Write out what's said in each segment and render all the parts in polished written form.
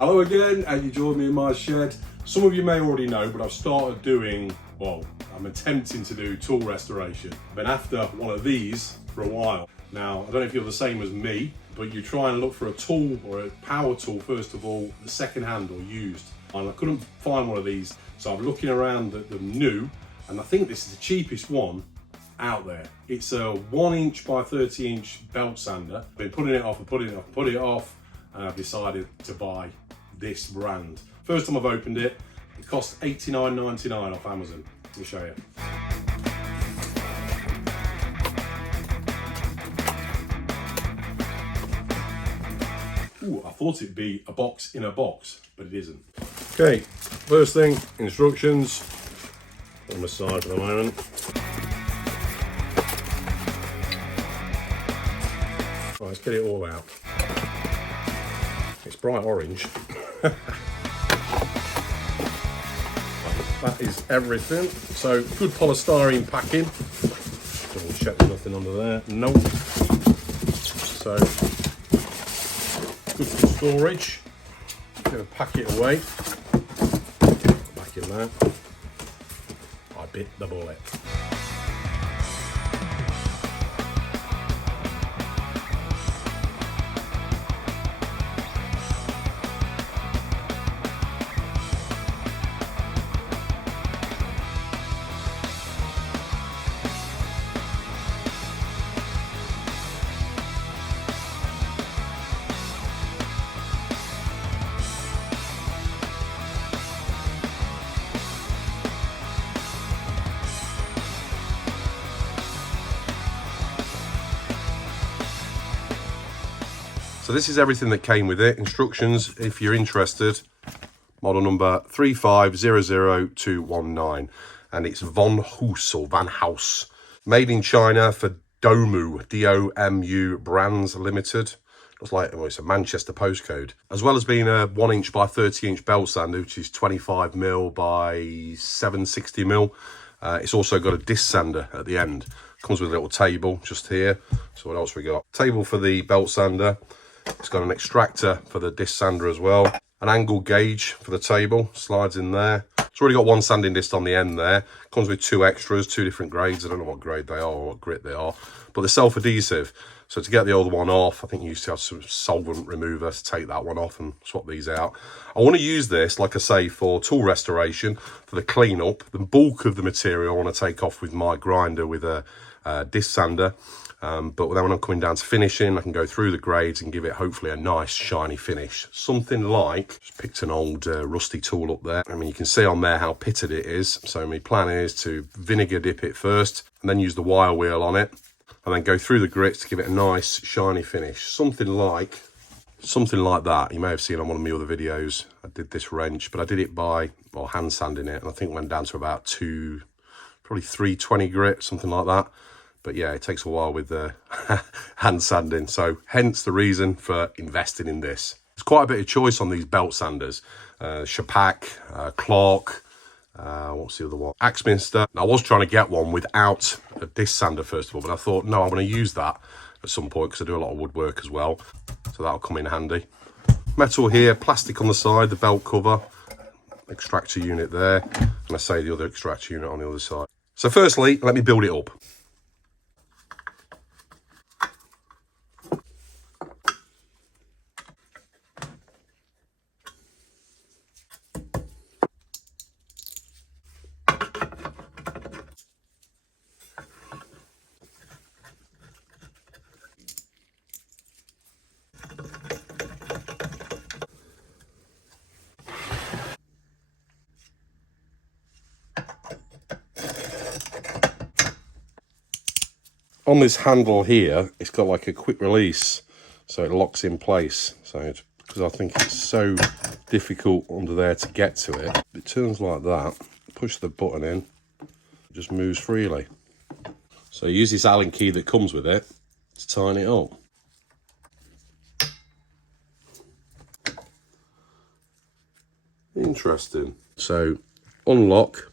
Hello again, and you join me in my shed. Some of you may already know, but I've started doing, well, I'm attempting to do tool restoration. I've been after one of these for a while. Now, I don't know if you're the same as me, but you try and look for a tool or a power tool, first of all, second hand or used. And I couldn't find one of these, so I'm looking around at the new, and I think this is the cheapest one out there. It's a 1 inch by 30 inch belt sander. I've been putting it off and putting it off, and I've decided to buy this brand. First time I've opened it, it cost $89.99 off Amazon. Let me show you. Ooh, I thought it'd be a box in a box, but it isn't. Okay, first thing, instructions. On the side for the moment. Right, let's get it all out. It's bright orange. That is everything. So good polystyrene packing. Double check there's nothing under there. Nope. So good for storage. Gonna pack it away. Back in there. I bit the bullet. So this is everything that came with it. Instructions, if you're interested, model number 3500219, and it's Vonhaus or Vonhaus, made in China for Domu, D-O-M-U Brands Limited. Looks like, well, it's a Manchester postcode, as well as being a 1 inch by 30 inch belt sander, which is 25mm by 760mm. It's also got a disc sander at the end. Comes with a little table just here. So what else we got? Table for the belt sander. It's got an extractor for the disc sander as well. An angle gauge for the table, slides in there. It's already got one sanding disc on the end there. Comes with 2 extras, 2 different grades. I don't know what grade they are or what grit they are, but they're self-adhesive. So to get the other one off, I think you used to have some solvent remover to take that one off and swap these out. I want to use this, like I say, for tool restoration, for the cleanup. The bulk of the material I want to take off with my grinder with a disc sander. But then when I'm coming down to finishing, I can go through the grades and give it hopefully a nice shiny finish. Something like, just picked an old rusty tool up there. I mean, you can see on there how pitted it is. So my plan is to vinegar dip it first and then use the wire wheel on it and then go through the grits to give it a nice shiny finish. Something like that. You may have seen on one of my other videos, I did this wrench, but I did it by, well, hand sanding it. And I think it went down to about probably 320 grit, something like that. But yeah, it takes a while with the hand sanding. So hence the reason for investing in this. There's quite a bit of choice on these belt sanders. Shapak, Clark, what's the other one? Axminster. I was trying to get one without a disc sander first of all, but I thought, no, I'm going to use that at some point because I do a lot of woodwork as well. So that'll come in handy. Metal here, plastic on the side, the belt cover, extractor unit there. And I say the other extractor unit on the other side. So firstly, let me build it up. On this handle here, it's got like a quick release, so it locks in place. So because I think it's so difficult under there to get to it, it turns like that, push the button in, it just moves freely. So use this Allen key that comes with it to tighten it up. Interesting. So unlock,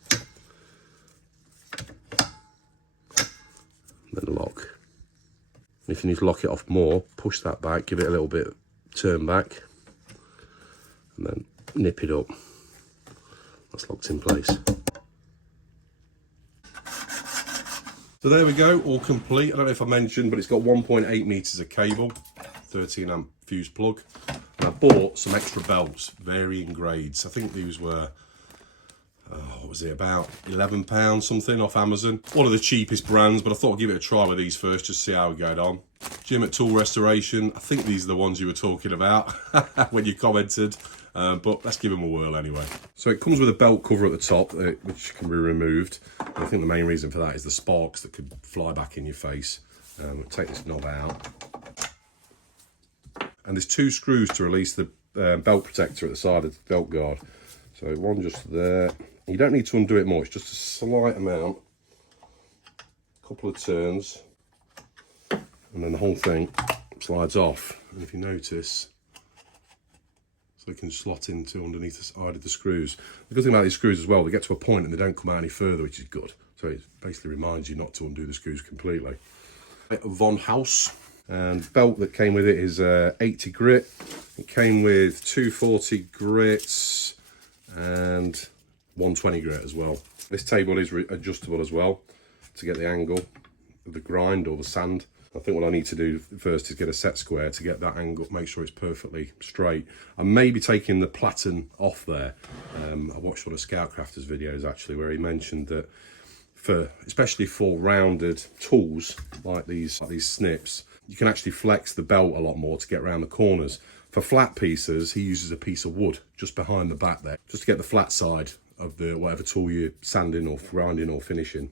then lock. If you need to lock it off more, push that back, give it a little bit turn back, and then nip it up. That's locked in place. So there we go, all complete. I don't know if I mentioned, but it's got 1.8 meters of cable, 13 amp fuse plug. And I bought some extra belts, varying grades. I think these were, what was it, about £11 something off Amazon. One of the cheapest brands, but I thought I'd give it a try with these first, just see how it goes on. Jim at Tool Restoration, I think these are the ones you were talking about when you commented, but let's give them a whirl anyway. So it comes with a belt cover at the top, which can be removed. And I think the main reason for that is the sparks that could fly back in your face. We'll take this knob out. And there's 2 screws to release the belt protector at the side of the belt guard. So one just there. You don't need to undo it much, just a slight amount. A couple of turns. And then the whole thing slides off. And if you notice, so it can slot into underneath the side of the screws. The good thing about these screws as well, they get to a point and they don't come out any further, which is good. So it basically reminds you not to undo the screws completely. Vonhaus. And belt that came with it is 80 grit. It came with 240 grits and 120 grit as well. This table is adjustable as well to get the angle of the grind or the sand. I think what I need to do first is get a set square to get that angle, make sure it's perfectly straight. I may be taking the platen off there. I watched one of Scoutcrafter's videos actually where he mentioned that especially for rounded tools like these snips, you can actually flex the belt a lot more to get around the corners. For flat pieces, he uses a piece of wood just behind the back there, just to get the flat side of the whatever tool you're sanding or grinding or finishing.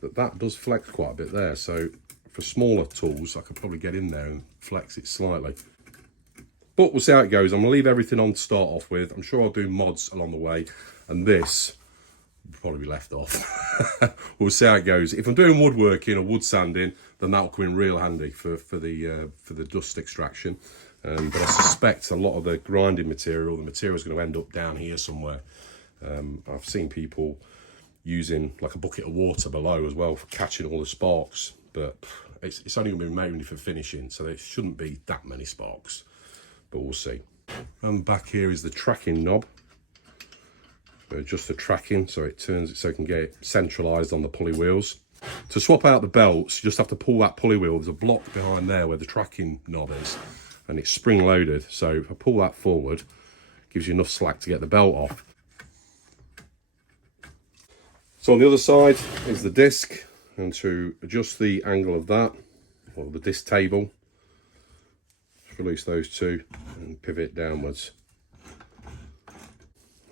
But that does flex quite a bit there, so for smaller tools, I could probably get in there and flex it slightly. But we'll see how it goes. I'm gonna leave everything on to start off with. I'm sure I'll do mods along the way, and this will probably be left off. We'll see how it goes. If I'm doing woodworking or wood sanding, then that'll come in real handy for the dust extraction. But I suspect a lot of the grinding material, the material is going to end up down here somewhere. I've seen people using like a bucket of water below as well for catching all the sparks, but it's only going to be mainly for finishing, so there shouldn't be that many sparks, but we'll see. And back here is the tracking knob. Adjust the tracking so it turns it so it can get it centralised on the pulley wheels. To swap out the belts, you just have to pull that pulley wheel. There's a block behind there where the tracking knob is, and it's spring loaded. So if I pull that forward, it gives you enough slack to get the belt off. So on the other side is the disc, and to adjust the angle of that, or the disc table, just release those two and pivot downwards.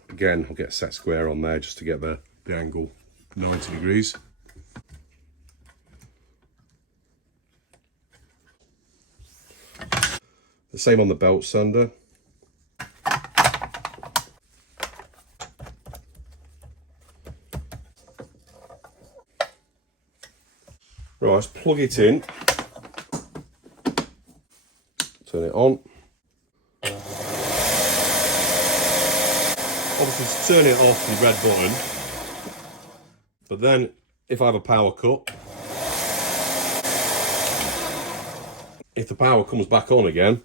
Again, I'll get a set square on there just to get the angle 90 degrees. The same on the belt sander. Right, let's plug it in. Turn it on. Obviously to turn it off, the red button. But then if I have a power cut, if the power comes back on again,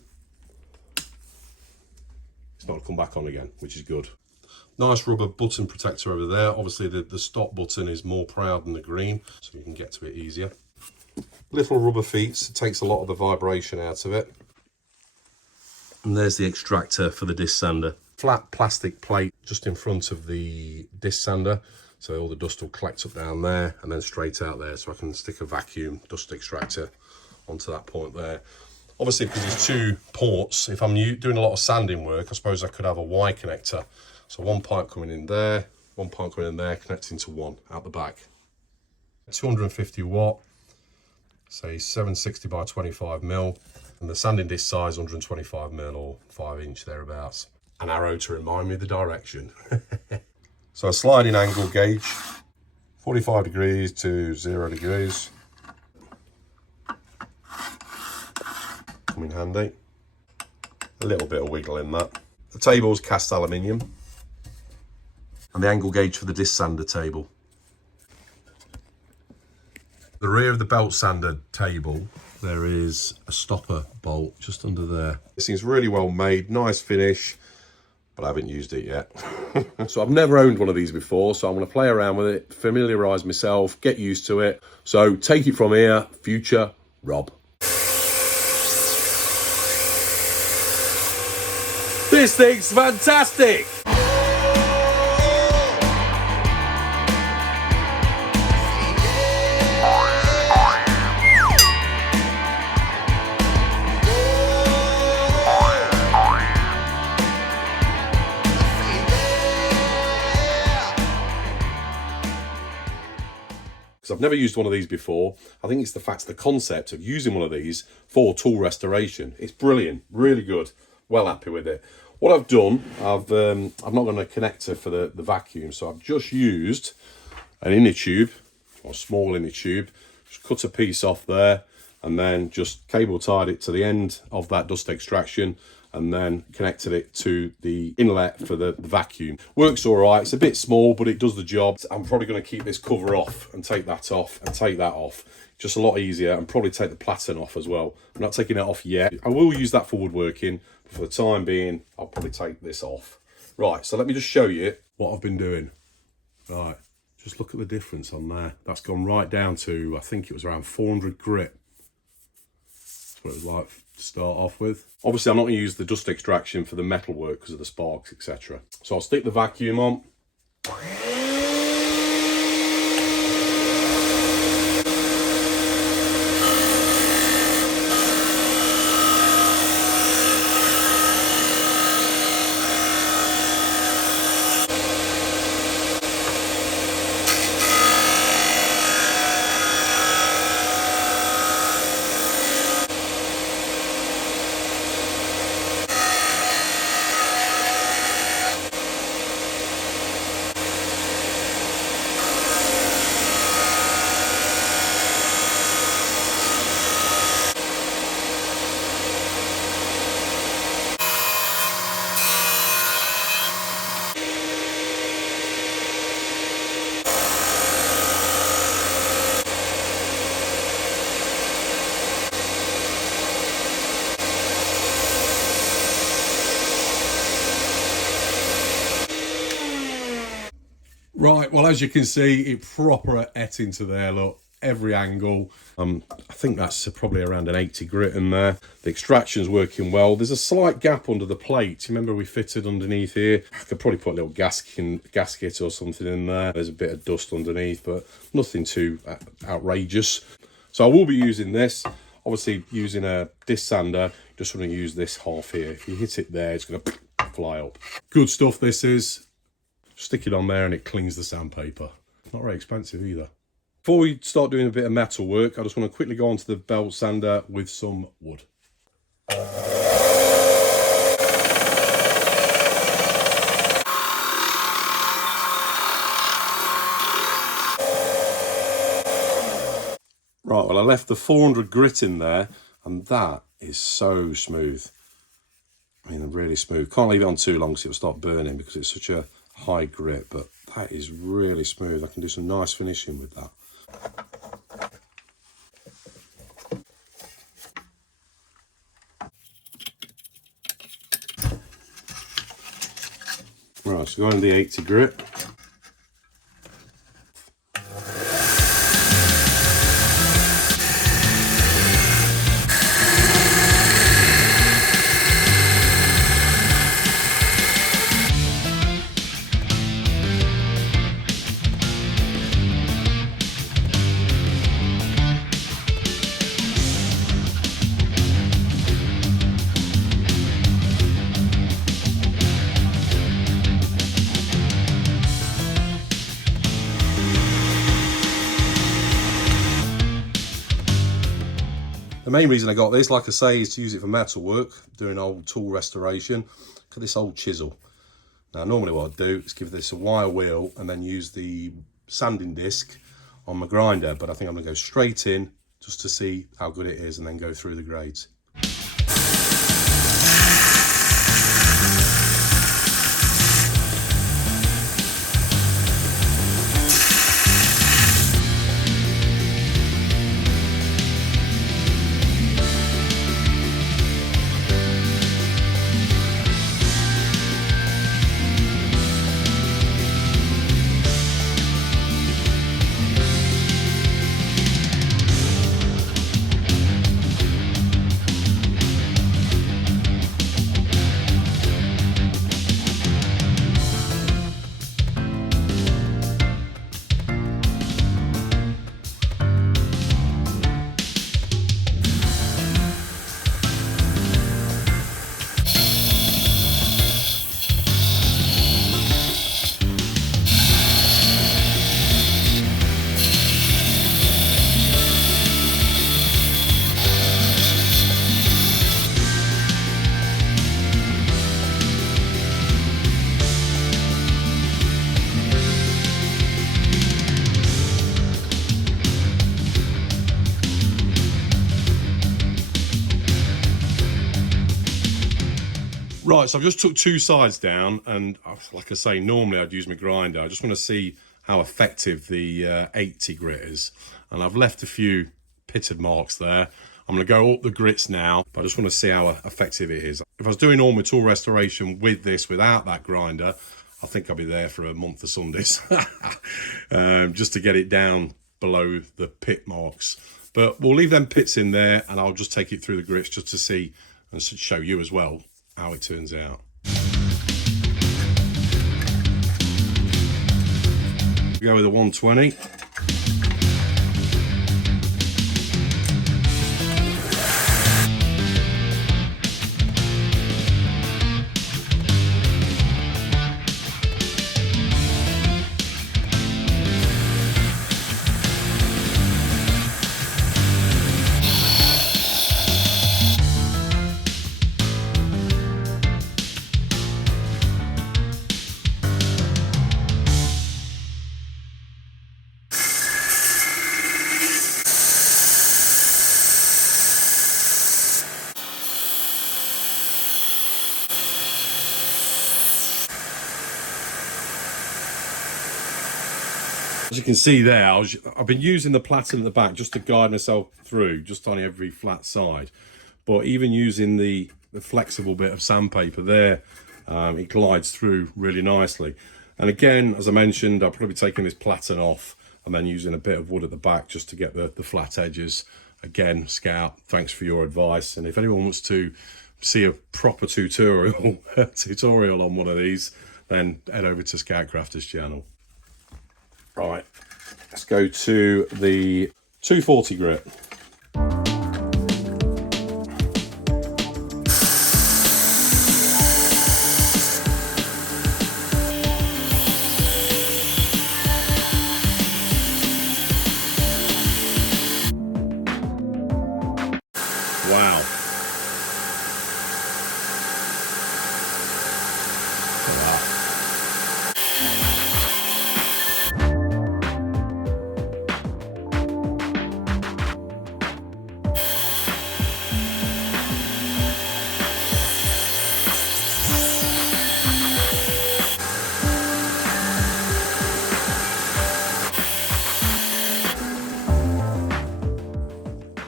it's not going to come back on again, which is good. Nice rubber button protector over there. Obviously the stop button is more proud than the green, so you can get to it easier. Little rubber feet, it takes a lot of the vibration out of it. And there's the extractor for the disc sander. Flat plastic plate just in front of the disc sander, so all the dust will collect up down there and then straight out there, so I can stick a vacuum dust extractor onto that point there. Obviously, because there's two ports, if I'm doing a lot of sanding work, I suppose I could have a Y connector. So one pipe coming in there, one pipe coming in there, connecting to one out the back. 250 watt, say 760 by 25 mil, and the sanding disc size 125 mil or 5 inch thereabouts. An arrow to remind me of the direction. So a sliding angle gauge, 45 degrees to 0 degrees. Come in handy. A little bit of wiggle in that. The table's cast aluminium. and the angle gauge for the disc sander table. The rear of the belt sander table, there is a stopper bolt just under there. This thing's really well made, nice finish, but I haven't used it yet. So I've never owned one of these before, so I'm going to play around with it, familiarise myself, get used to it. So take it from here, future Rob. This thing's fantastic! I've never used one of these before. I think it's the concept of using one of these for tool restoration. It's brilliant, really good. Well happy with it. What I've done, I've not got a connector for the vacuum, so I've just used an inner tube, or a small inner tube. Just cut a piece off there, and then just cable tied it to the end of that dust extraction, and then connected it to the inlet for the vacuum. Works all right. It's a bit small, but it does the job. I'm probably going to keep this cover off and take that off and take that off. Just a lot easier, and probably take the platen off as well. I'm not taking it off yet. I will use that for woodworking, but for the time being, I'll probably take this off. Right, so let me just show you what I've been doing. Right, just look at the difference on there. That's gone right down to, I think it was around 400 grit. That's what it was like to start off with. Obviously, I'm not going to use the dust extraction for the metal work because of the sparks, etc. So I'll stick the vacuum on. Right, well, as you can see, it proper et into there, look, every angle. I think that's probably around an 80 grit in there. The extraction's working well. There's a slight gap under the plate. Remember we fitted underneath here? I could probably put a little gasket or something in there. There's a bit of dust underneath, but nothing too outrageous. So I will be using this. Obviously, using a disc sander, just want to use this half here. If you hit it there, it's going to fly up. Good stuff this is. Stick it on there and it cleans the sandpaper. Not very expensive either. Before we start doing a bit of metal work, I just want to quickly go onto the belt sander with some wood. Right, well, I left the 400 grit in there, and that is so smooth. I mean, really smooth. Can't leave it on too long because it'll start burning because it's such a high grit, but that is really smooth. I can do some nice finishing with that. Right, so going the 80 grit. The main reason I got this, like I say, is to use it for metal work, doing old tool restoration. Look at this old chisel. Now, normally what I'd do is give this a wire wheel and then use the sanding disc on my grinder, but I think I'm going to go straight in just to see how good it is and then go through the grades. Right, so I've just took two sides down, and like I say, normally I'd use my grinder. I just want to see how effective the 80 grit is. And I've left a few pitted marks there. I'm going to go up the grits now, but I just want to see how effective it is. If I was doing all my tool restoration with this, without that grinder, I think I'll be there for a month of Sundays. Just to get it down below the pit marks. But we'll leave them pits in there, and I'll just take it through the grits just to see and show you as well how it turns out. Go with a 120. As you can see there, I've been using the platen at the back just to guide myself through, just on every flat side. But even using the flexible bit of sandpaper there, it glides through really nicely. And again, as I mentioned, I'll probably be taking this platen off and then using a bit of wood at the back just to get the flat edges. Again, Scout, thanks for your advice. And if anyone wants to see a proper tutorial on one of these, then head over to Scoutcrafter's channel. Right, let's go to the 240 grit. Wow.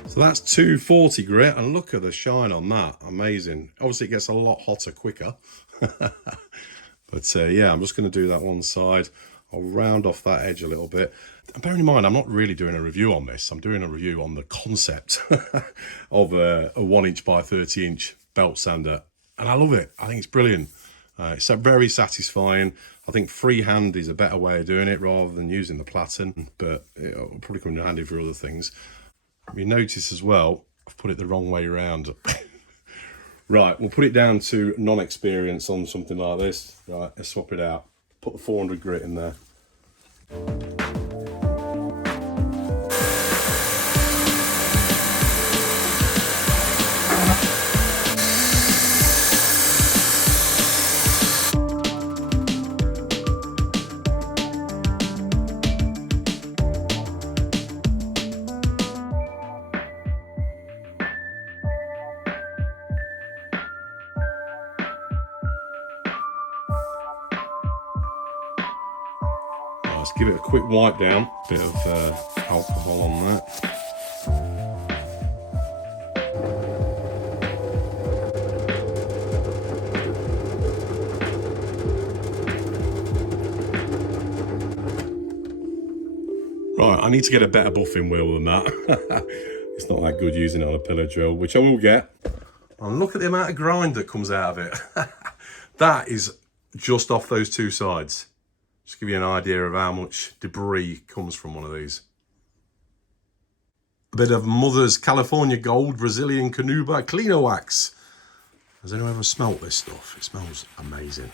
So that's 240 grit, and look at the shine on that. Amazing. Obviously it gets a lot hotter quicker. But yeah, I'm just going to do that one side. I'll round off that edge a little bit. And bearing in mind, I'm not really doing a review on this. I'm doing a review on the concept of a 1" by 30" belt sander. And I love it. I think it's brilliant. It's very satisfying. I think freehand is a better way of doing it rather than using the platen, but it'll probably come in handy for other things. You notice as well, I've put it the wrong way around. Right, we'll put it down to non-experience on something like this. Right, let's swap it out. Put the 400 grit in there. Let's give it a quick wipe down, bit of alcohol on that. Right, I need to get a better buffing wheel than that. It's not that good using it on a pillar drill, which I will get. And look at the amount of grind that comes out of it. That is just off those two sides. Just give you an idea of how much debris comes from one of these. A bit of Mother's California Gold Brazilian Canuba Cleaner Wax. Has anyone ever smelt this stuff? It smells amazing.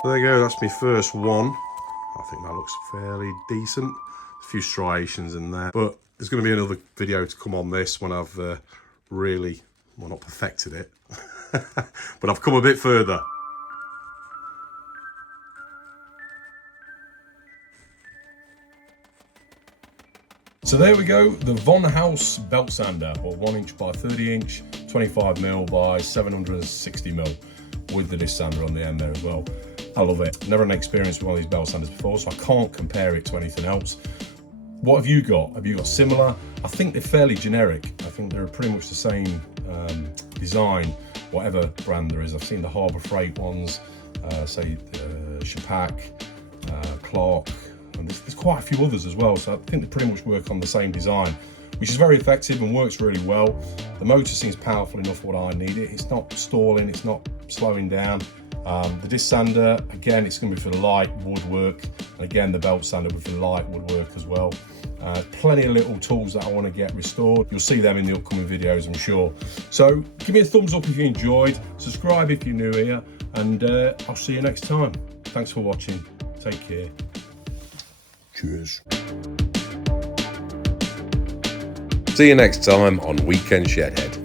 So there you go, that's my first one. I think that looks fairly decent. A few striations in there, but there's going to be another video to come on this when I've really, well, not perfected it, but I've come a bit further. So there we go, the Vonhaus belt sander, or 1" by 30" 25mm by 760mm, with the disc sander on the end there as well. I love it. Never had an experience with one of these belt sanders before, so I can't compare it to anything else. What have you got? Have you got similar? I think they're fairly generic. I think they're pretty much the same design, whatever brand there is. I've seen the Harbour Freight ones, say Shapak, Clark, and there's quite a few others as well. So I think they pretty much work on the same design, which is very effective and works really well. The motor seems powerful enough for what I need it. It's not stalling, it's not slowing down. The disc sander, again, it's going to be for the light woodwork. And again, the belt sander will be for the light woodwork as well. Plenty of little tools that I want to get restored. You'll see them in the upcoming videos, I'm sure. So give me a thumbs up if you enjoyed. Subscribe if you're new here. And I'll see you next time. Thanks for watching. Take care. Cheers. See you next time on Weekend Shedhead.